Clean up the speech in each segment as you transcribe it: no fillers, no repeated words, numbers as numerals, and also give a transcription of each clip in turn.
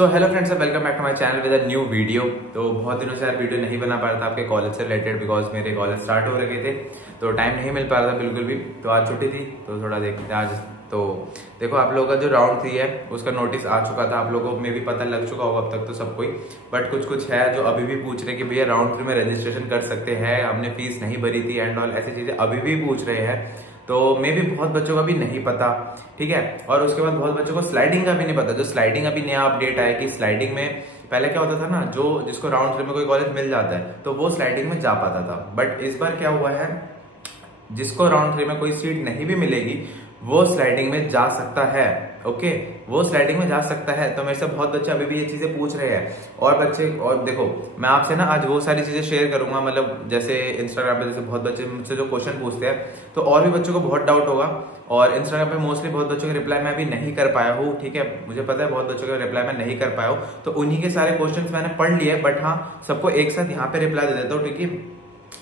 So hello friends, welcome back to my channel with a new video. तो बहुत दिनों से यार वीडियो नहीं बना पा रहा था आपके कॉलेज से रिलेटेड, बिकॉज मेरे कॉलेज स्टार्ट हो रखे थे तो टाइम नहीं मिल पा रहा था बिल्कुल भी। तो आज छुट्टी थी तो थोड़ा देखते आज। तो देखो आप लोगों का जो राउंड 3 है उसका नोटिस आ चुका था, आप लोगों को में भी पता लग चुका होगा अब तक तो सबको ही। बट कुछ है जो अभी भी पूछ रहे कि भैया राउंड 3 में रजिस्ट्रेशन कर सकते हैं, हमने फीस नहीं भरी थी एंड ऑल, ऐसी चीजें अभी भी पूछ रहे हैं। तो मे भी बहुत बच्चों का भी नहीं पता, ठीक है। और उसके बाद बहुत बच्चों को स्लाइडिंग का भी नहीं पता। जो स्लाइडिंग अभी नया अपडेट आया कि स्लाइडिंग में पहले क्या होता था ना, जो जिसको राउंड 3 में कोई कॉलेज मिल जाता है तो वो स्लाइडिंग में जा पाता था। बट इस बार क्या हुआ है, जिसको राउंड 3 में कोई सीट नहीं भी मिलेगी वो स्लाइडिंग में जा सकता है। ओके, वो स्लाइडिंग में जा सकता है। तो मेरे से बहुत बच्चे अभी भी ये चीजें पूछ रहे हैं। और बच्चे, और देखो मैं आपसे ना आज वो सारी चीजें शेयर करूंगा, मतलब जैसे इंस्टाग्राम पे जैसे बहुत बच्चे मुझसे जो क्वेश्चन पूछते हैं तो और भी बच्चों को बहुत डाउट होगा। और इंस्टाग्राम पे मोस्टली बहुत बच्चों के रिप्लाई मैं अभी नहीं कर पाया हूँ, ठीक है। मुझे पता है बहुत बच्चों के रिप्लाई मैं नहीं कर पाया हूँ, तो उन्हीं के सारे क्वेश्चन मैंने पढ़ लिए। बट हाँ, सबको एक साथ यहाँ पे रिप्लाई दे देता हूँ, ठीक है,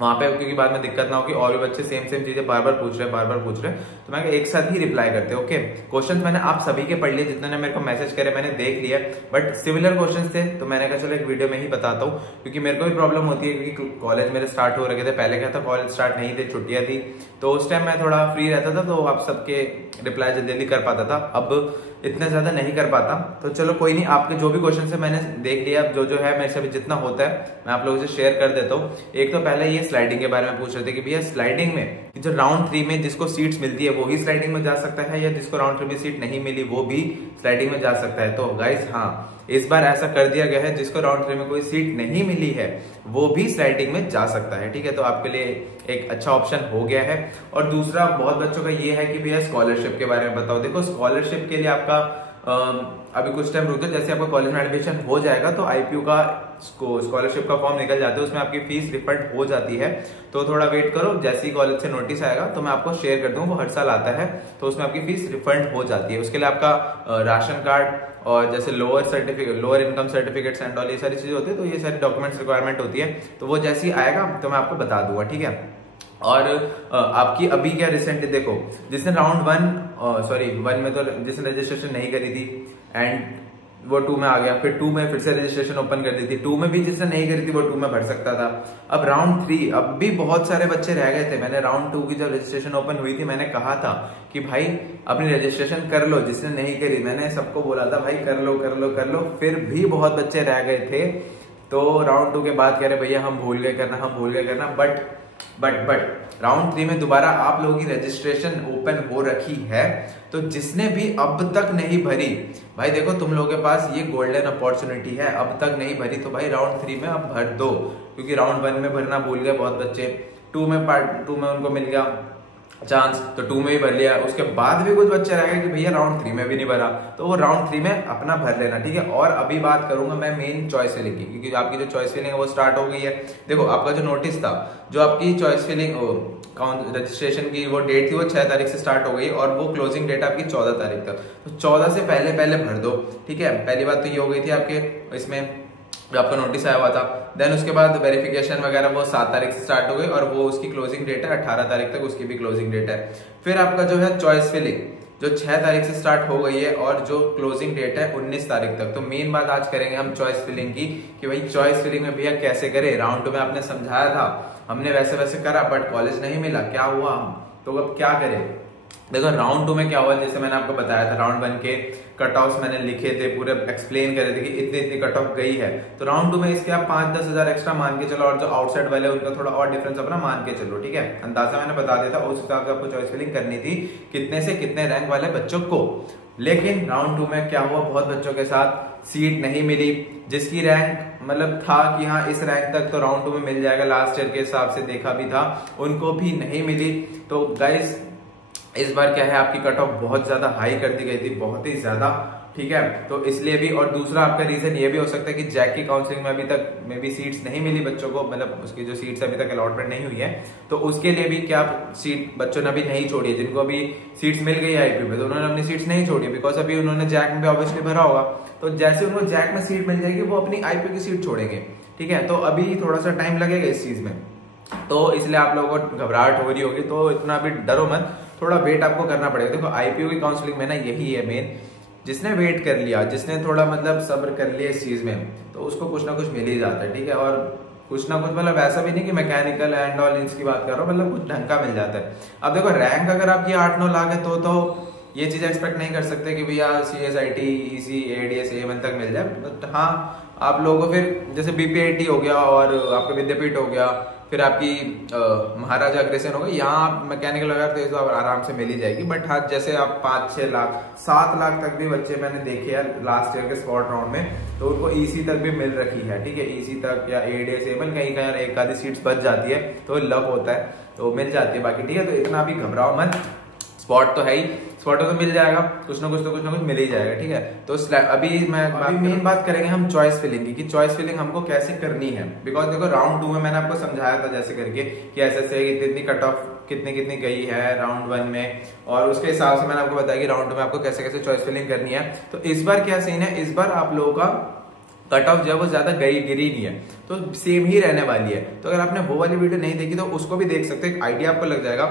वहां पे, क्योंकि बाद में दिक्कत ना हो कि और भी बच्चे सेम चीजें बार बार पूछ रहे हैं। तो मैं एक साथ ही रिप्लाई करते हैं। ओके, क्वेश्चंस मैंने आप सभी के पढ़ लिए, जितने ने मेरे को मैसेज करे मैंने देख लिया। बट सिमिलर क्वेश्चंस थे तो मैंने कहा चलो एक वीडियो में ही बताता हूँ, क्योंकि मेरे को भी प्रॉब्लम होती है, क्योंकि कॉलेज मेरे स्टार्ट हो रखे थे। पहले क्या था, कॉलेज स्टार्ट नहीं थे, छुट्टियां थी, तो उस टाइम मैं थोड़ा फ्री रहता था तो आप सबके रिप्लाई जल्दी कर पाता था। अब इतना ज्यादा नहीं कर पाता। तो चलो कोई नहीं, आपके जो भी क्वेश्चन है मैंने देख लिया। अब जो है मेरे से अभी जितना होता है मैं आप लोगों से शेयर कर देता हूँ। एक तो पहले ये स्लाइडिंग के बारे में पूछ रहे थे कि भैया स्लाइडिंग में जो राउंड 3 में जिसको सीट्स मिलती है वो ही स्लाइडिंग में जा सकता है, या जिसको राउंड 3 में सीट नहीं मिली वो भी स्लाइडिंग में जा सकता है। तो गाइस हाँ, इस बार ऐसा कर दिया गया है, जिसको राउंड 3 में कोई सीट नहीं मिली है वो भी स्लाइडिंग में जा सकता है, ठीक है। तो आपके लिए एक अच्छा ऑप्शन हो गया है। और दूसरा बहुत बच्चों का ये है कि भैया स्कॉलरशिप के बारे में बताओ। देखो स्कॉलरशिप के लिए आपका अभी कुछ टाइम रुको, जैसे आपका कॉलेज में एडमिशन हो जाएगा तो आईपीयू का स्कॉलरशिप का फॉर्म निकल जाता है, उसमें आपकी फीस रिफंड हो जाती है। तो थोड़ा वेट करो, जैसे ही कॉलेज से नोटिस आएगा तो मैं आपको शेयर कर दूंगा। वो हर साल आता है तो उसमें आपकी फीस रिफंड हो जाती है। उसके लिए आपका राशन कार्ड और जैसे lower income certificates and all ये सारी चीजें होती है, तो ये सारी डॉक्यूमेंट्स रिक्वायरमेंट होती है। तो वो जैसे ही आएगा तो मैं आपको बता दूंगा, ठीक है। और आपकी अभी क्या रिसेंटली देखो, जिसने राउंड 1 में तो जिसने रजिस्ट्रेशन नहीं करी थी एंड वो 2 में आ गया, फिर 2 में फिर से रजिस्ट्रेशन ओपन कर दी थी, 2 में भी जिसने नहीं करी थी वो 2 में भर सकता था। अब राउंड 3 अब भी बहुत सारे बच्चे रह गए थे। मैंने राउंड 2 की जब रजिस्ट्रेशन ओपन हुई थी मैंने कहा था कि भाई अपनी रजिस्ट्रेशन कर लो, जिसने नहीं करी मैंने सबको बोला था भाई कर लो कर लो कर लो। फिर भी बहुत बच्चे रह गए थे, तो राउंड 2 के बाद कह रहे भैया हम भूल गए करना। बट राउंड 3 में दोबारा आप लोगों की रजिस्ट्रेशन ओपन हो रखी है। तो जिसने भी अब तक नहीं भरी, भाई देखो तुम लोगों के पास ये गोल्डन अपॉर्चुनिटी है, अब तक नहीं भरी तो भाई राउंड 3 में अब भर दो। क्योंकि राउंड 1 में भरना भूल गए बहुत बच्चे, 2 में उनको मिल गया चांस तो 2 में भी भर लिया। उसके बाद भी कुछ बच्चे रह गए कि भैया राउंड 3 में भी नहीं भरा, तो वो राउंड 3 में अपना भर लेना, ठीक है। और अभी बात करूंगा मैं मेन चॉइस फिलिंग की, क्योंकि आपकी जो चॉइस फिलिंग है वो स्टार्ट हो गई है। देखो आपका जो नोटिस था, जो आपकी चॉइस फिलिंग रजिस्ट्रेशन की वो डेट थी वो 6 तारीख से स्टार्ट हो गई, और वो क्लोजिंग डेट आपकी 14 तारीख तक। तो 14 से पहले भर दो, ठीक है। पहली बात तो ये हो गई थी आपके इसमें जो आपका नोटिस आया हुआ था। देन उसके बाद वेरिफिकेशन वगैरह वो 7 तारीख से स्टार्ट हो गई, और वो उसकी क्लोजिंग डेट है 18 तारीख तक, उसकी भी क्लोजिंग डेट है। फिर आपका जो है चॉइस फिलिंग जो 6 तारीख से स्टार्ट हो गई है, और जो क्लोजिंग डेट है 19 तारीख तक। तो मेन बात आज करेंगे हम चॉइस फिलिंग की, कि भाई चॉइस फिलिंग में भैया कैसे करें। राउंड 2 में आपने समझाया था, हमने वैसे करा, बट कॉलेज नहीं मिला, क्या हुआ, तो अब क्या करें। देखो राउंड 2 में क्या हुआ, जैसे मैंने आपको बताया था राउंड 1 के कट ऑफ मैंने लिखे थे, पूरे एक्सप्लेन करे थे कि इतनी कट ऑफ गई है। तो राउंड 2 में इसके आप 5-10 हजार एक्स्ट्रा मान के चलो, और जो आउटसाइड वाले उनका थोड़ा और डिफरेंस अपना मान के चलो, ठीक है। अंदाजा मैंने बता दिया था, उस हिसाब से आपको चॉइस फिलिंग करनी थी कितने से कितने रैंक वाले बच्चों को। लेकिन राउंड 2 में क्या हुआ, बहुत बच्चों के साथ सीट नहीं मिली, जिसकी रैंक मतलब था कि हाँ इस रैंक तक तो राउंड 2 में मिल जाएगा, लास्ट ईयर के हिसाब से देखा भी था, उनको भी नहीं मिली। तो गाइस इस बार क्या है, आपकी कट ऑफ बहुत ज्यादा हाई कर दी गई थी, बहुत ही ज्यादा, ठीक है। तो इसलिए भी, और दूसरा आपका रीजन ये भी हो सकता है कि जैक की काउंसलिंग में अभी तक मे बी सीट्स नहीं मिली बच्चों को, मतलब उसकी जो सीट्स अभी तक अलॉटमेंट नहीं हुई है, तो उसके लिए भी क्या सीट बच्चों ने अभी नहीं छोड़ी है। जिनको अभी सीट्स मिल गई है आईपीयू में, तो उन्होंने अपनी सीट्स नहीं छोड़ी, बिकॉज अभी उन्होंने जैक में भी ऑब्वियसली भरा होगा। तो जैसे उनको जैक में सीट मिल जाएगी वो अपनी आईपीयू की सीट छोड़ेंगे, ठीक है। तो अभी थोड़ा सा टाइम लगेगा इस चीज में, तो इसलिए आप लोगों को घबराहट हो रही होगी, तो इतना अभी डरो मत, थोड़ा वेट आपको करना पड़ेगा। देखो आईपीयू की काउंसलिंग में ना यही है मेन, जिसने वेट कर लिया, जिसने थोड़ा मतलब सब्र कर लिया इस चीज में, तो उसको कुछ ना कुछ मिल ही जाता है, ठीक है। और कुछ ना कुछ मतलब ऐसा भी नहीं कि मैकेनिकल एंड ऑल इसकी बात कर रहा हूँ, मतलब कुछ ढंग का मिल जाता है। अब देखो रैंक अगर आपकी 8-9 लाख है तो ये चीज एक्सपेक्ट नहीं कर सकते कि भैया CSIT EC ADS A1 तक मिल जाए। बट हाँ, आप लोगों को फिर जैसे BPIT हो गया और आपका विद्यापीठ हो गया, फिर आपकी महाराजा अग्रसेन हो गया, यहाँ आप मैकेनिकल वगैरह तो आराम से मिल ही जाएगी। बट हाँ, जैसे आप 5-6 लाख 7 लाख तक भी बच्चे मैंने देखे हैं लास्ट ईयर के स्पॉट राउंड में, तो उनको EC तक भी मिल रखी है, ठीक है। EC तक या ADS A1 कहीं कहीं एक आधी सीट्स बच जाती है, तो लक होता है तो मिल जाती है बाकी, ठीक है। तो इतना भी घबराओ मत, स्पॉट तो है ही, स्पॉट तो मिल जाएगा, कुछ ना कुछ मिल ही जाएगा, ठीक है। तो अभी मेन बात करेंगे हम चॉइस फिलिंग की, कि चॉइस फिलिंग हमको कैसे करनी है। बिकॉज देखो राउंड 2 में मैंने आपको समझाया था जैसे करके कि ऐसे इतनी कट ऑफ कितनी गई है राउंड 1 में, और उसके हिसाब से मैंने आपको बताया कि राउंड 2 में आपको कैसे कैसे चॉइस फिलिंग करनी है। तो इस बार क्या सीन है, इस बार आप लोगों का कट ऑफ जो है वो ज्यादा गिरी नहीं है, तो सेम ही रहने वाली है। तो अगर आपने वो वाली वीडियो नहीं देखी तो उसको भी देख सकते, एक आइडिया आपको लग जाएगा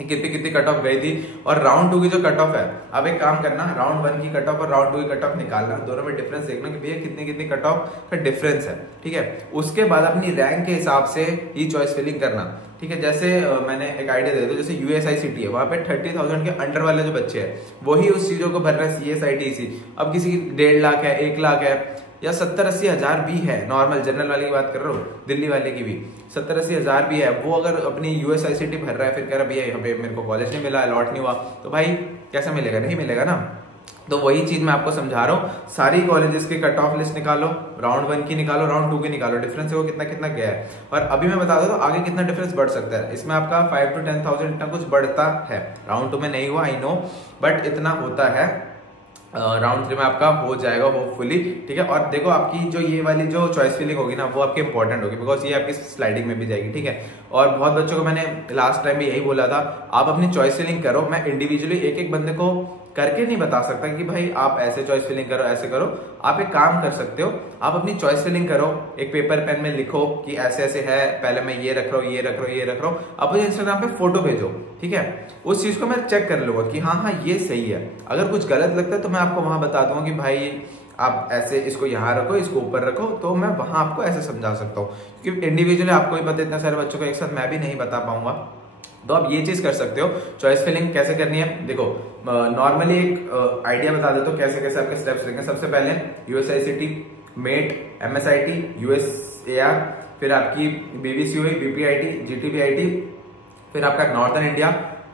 कितनी कट ऑफ गई थी। और राउंड 2 की जो कट ऑफ है, अब एक काम करना, राउंड 1 की कट ऑफ और राउंड 2 की कट ऑफ निकालना, दोनों में डिफरेंस देखना कि भैया कितनी कट ऑफ का डिफरेंस है, ठीक है। उसके बाद अपनी रैंक के हिसाब से ही चॉइस फिलिंग करना, ठीक है। जैसे मैंने एक आइडिया दे दो, जैसे USICT है, वहां पे 30,000 के अंडर वाले जो बच्चे हैं वही उस चीजों को भर रहे हैं, CSIT EC। अब किसी की 1.5 लाख है, 1 लाख है, या 70-80 हजार भी है, नॉर्मल जनरल वाले की बात कर रहा हूँ, दिल्ली वाले की भी 70-80 हजार भी है, वो अगर अपनी USICT भर रहा है, फिर कह रहा भैया यहाँ पे मेरे को कॉलेज नहीं मिला, अलॉट नहीं हुआ, तो भाई कैसे मिलेगा, नहीं मिलेगा ना। तो वही चीज मैं आपको समझा रहा हूँ, सारी कॉलेजेस की कट ऑफ लिस्ट निकालो, राउंड 1 की निकालो, राउंड 2 की निकालो, डिफरेंस है वो कितना गया है। और अभी मैं बता दूं तो आगे कितना डिफरेंस बढ़ सकता है, इसमें आपका 5 to 10,000 इतना कुछ बढ़ता है। राउंड 2 में नहीं हुआ, आई नो, बट इतना होता है। राउंड 3 में आपका हो जाएगा होपफुली, ठीक है। और देखो आपकी जो ये वाली जो चॉइस फिलिंग होगी ना, वो आपकी इंपॉर्टेंट होगी, बिकॉज ये आपकी स्लाइडिंग में भी जाएगी, ठीक है। और बहुत बच्चों को मैंने लास्ट टाइम भी यही बोला था, आप अपनी चॉइस फिलिंग करो। मैं इंडिविजुअली एक बंदे को करके नहीं बता सकता कि भाई आप ऐसे चॉइस फिलिंग करो, ऐसे करो। आप एक काम कर सकते हो, आप अपनी चॉइस फिलिंग करो, एक पेपर पेन में लिखो कि ऐसे ऐसे है, पहले मैं ये रख रहा हूँ, ये रख रहा हूँ, ये रख रहा हूँ, आप मुझे इंस्टाग्राम पे फोटो भेजो, ठीक है। उस चीज को मैं चेक कर लूंगा कि हाँ ये सही है। अगर कुछ गलत लगता है तो मैं आपको वहां बता दूंगा कि भाई आप ऐसे इसको यहाँ रखो, इसको ऊपर रखो, तो मैं वहां आपको ऐसे समझा सकता हूँ, क्योंकि इंडिविजुअली आपको ही पता, इतने सारे बच्चों को एक साथ मैं भी नहीं बता पाऊंगा। तो आप ये चीज कर सकते हो, चॉइस फिलिंग कैसे करनी है। देखो नॉर्मली एक आइडिया बता देता हूँ कैसे कैसे आपके स्टेप्स लेंगे। सबसे पहले USICT, MET, MSIT, USAR, फिर आपकी BBCOE, BPIT, GTBIT, फिर आपका नॉर्थर्न इंडिया,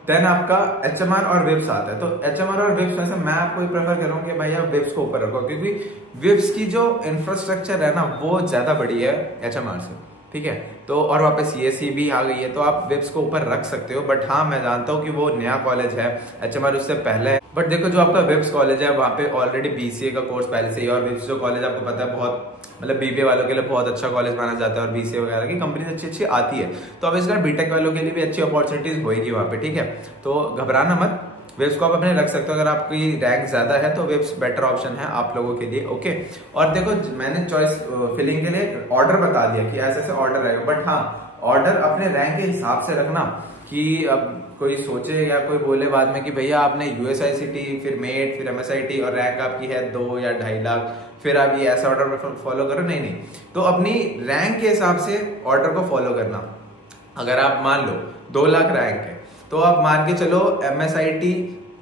देन आपका HMR और विप्स आता है। तो HMR और विप्स में से मैं आपको प्रेफर करूंगा कि भाई आप विप्स को ऊपर रखो, क्योंकि विप्स की जो इंफ्रास्ट्रक्चर है ना वो ज्यादा बड़ी है HMR से, ठीक है। तो और वहाँ पे CSE भी आ गई है, तो आप विप्स को ऊपर रख सकते हो। बट हाँ, मैं जानता हूँ कि वो नया कॉलेज है, HMR उससे पहले है। बट देखो जो आपका विप्स कॉलेज है वहाँ पे ऑलरेडी BCA का कोर्स पहले से ही, और विप्स जो कॉलेज आपको पता है बहुत मतलब BBA वालों के लिए बहुत अच्छा कॉलेज माना जाता है, और BCA वगैरह की कंपनी अच्छी आती है। तो अब इस बार BTech वालों के लिए भी अच्छी अपॉर्चुनिटीज होगी वहाँ पे, ठीक है। तो घबराना मत, वेब्स को आप अपने रख सकते हो। अगर आपकी रैंक ज्यादा है तो वेब्स बेटर ऑप्शन है आप लोगों के लिए, ओके। और देखो मैंने चॉइस फिलिंग के लिए ऑर्डर बता दिया कि ऐसे ऐसे ऑर्डर रहेगा, बट हाँ ऑर्डर अपने रैंक के हिसाब से रखना, कि अब कोई सोचे या कोई बोले बाद में कि भैया आपने USICT, फिर MET, फिर MSIT और रैंक आपकी है 2 या 2.5 लाख, फिर आप ये ऐसा ऑर्डर फॉलो करो, नहीं। तो अपनी रैंक के हिसाब से ऑर्डर को फॉलो करना। अगर आप मान लो 2 लाख रैंक है, तो आप मान के चलो MSIT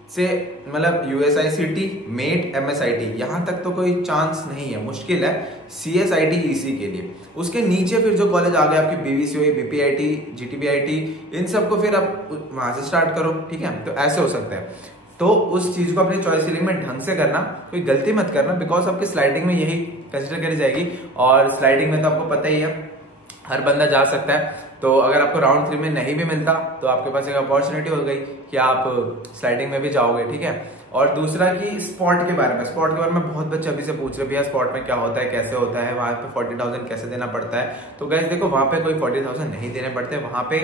से मतलब USICT, MET, MSIT यहाँ तक तो कोई चांस नहीं है, मुश्किल है। CSIT EC के लिए उसके नीचे फिर जो कॉलेज आ गए आपकी BBCOE, BPIT, GTBIT, इन सबको फिर आप वहां से स्टार्ट करो, ठीक है। तो ऐसे हो सकता है। तो उस चीज को अपनी चॉइस फिलिंग में ढंग से करना, कोई गलती मत करना, बिकॉज आपकी स्लाइडिंग में यही कंसिडर करी जाएगी। और स्लाइडिंग में तो आपको पता ही है हर बंदा जा सकता है। तो अगर आपको राउंड 3 में नहीं भी मिलता तो आपके पास एक अपॉर्चुनिटी हो गई कि आप स्लाइडिंग में भी जाओगे, ठीक है। और दूसरा कि स्पॉट के बारे में बहुत बच्चे अभी से पूछ रहे भैया स्पॉट में क्या होता है, कैसे होता है, वहां पे 40,000 कैसे देना पड़ता है। तो गाइस देखो वहां पे कोई 40,000 नहीं देने पड़ते। वहां पे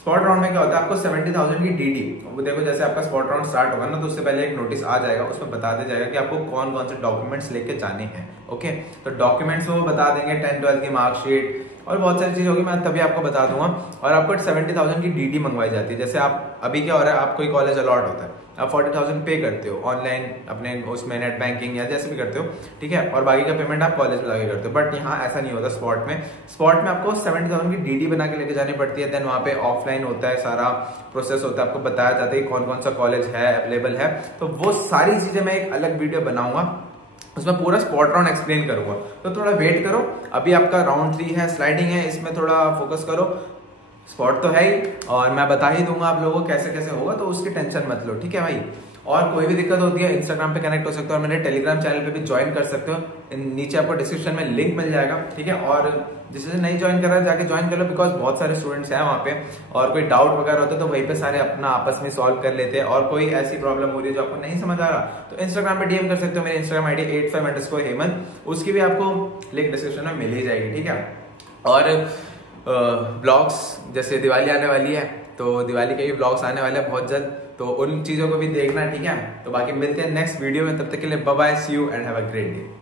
स्पॉट राउंड में क्या होता है, आपको 70,000 की DD, वो देखो जैसे आपका स्पॉट राउंड स्टार्ट होगा ना तो उससे पहले एक नोटिस आ जाएगा, उसमें बता दिया जाएगा कि आपको कौन कौन से डॉक्यूमेंट्स लेके जाने हैं, ओके। तो डॉक्यूमेंट्स वो बता देंगे 10th 12th की मार्कशीट, और बहुत सारी चीज होगी, मैं तभी आपको बता दूंगा। और आपको 70,000 की डीडी मंगवाई जाती है। जैसे आप अभी क्या हो रहा है, आपको कॉलेज अलॉट होता है, आप 40,000 पे करते हो ऑनलाइन अपने उसमें नेट बैंकिंग या जैसे भी करते हो, ठीक है, और बाकी का पेमेंट आप कॉलेज में जाके करते हो। बट यहाँ ऐसा नहीं होता स्पॉट में आपको 70,000 की डीडी बना के लेके जानी पड़ती है। देन वहाँ पे ऑफलाइन होता है, सारा प्रोसेस होता है, आपको बताया जाता है कौन कौन सा कॉलेज है अवेलेबल है। तो वो सारी चीजें मैं एक अलग वीडियो बनाऊंगा, उसमें पूरा स्पॉट राउंड एक्सप्लेन करूंगा। तो थोड़ा वेट करो, अभी आपका राउंड 3 है, स्लाइडिंग है, इसमें थोड़ा फोकस करो। स्पॉट तो है ही, और मैं बता ही दूंगा आप लोगों को कैसे कैसे होगा, तो उसकी टेंशन मत लो, ठीक है भाई। और कोई भी दिक्कत होती है इंस्टाग्राम पे कनेक्ट हो सकते हो, और मेरे टेलीग्राम चैनल पे भी ज्वाइन कर सकते हो, नीचे आपको डिस्क्रिप्शन में लिंक मिल जाएगा, ठीक है। और जिसे नहीं ज्वाइन कर रहा है जाके ज्वाइन कर लो, बिकॉज बहुत सारे स्टूडेंट्स हैं वहाँ पे, और कोई डाउट वगैरह होता है तो वहीं पे सारे अपना आपस में सॉल्व कर लेते हैं। और कोई ऐसी प्रॉब्लम हो रही है जो आपको नहीं समझ आ रहा, तो इंस्टाग्राम पे डीएम कर सकते हो। मेरे इंस्टाग्राम आईडी 85_हेमंत, उसकी भी आपको लिंक डिस्क्रिप्शन में मिल ही जाएगी, ठीक है। और ब्लॉग्स जैसे दिवाली आने वाली है, तो दिवाली के भी ब्लॉग्स आने वाले हैं बहुत जल्द, तो उन चीजों को भी देखना, ठीक है। तो बाकी मिलते हैं नेक्स्ट वीडियो में, तब तक के लिए bye bye, see you and have a great day.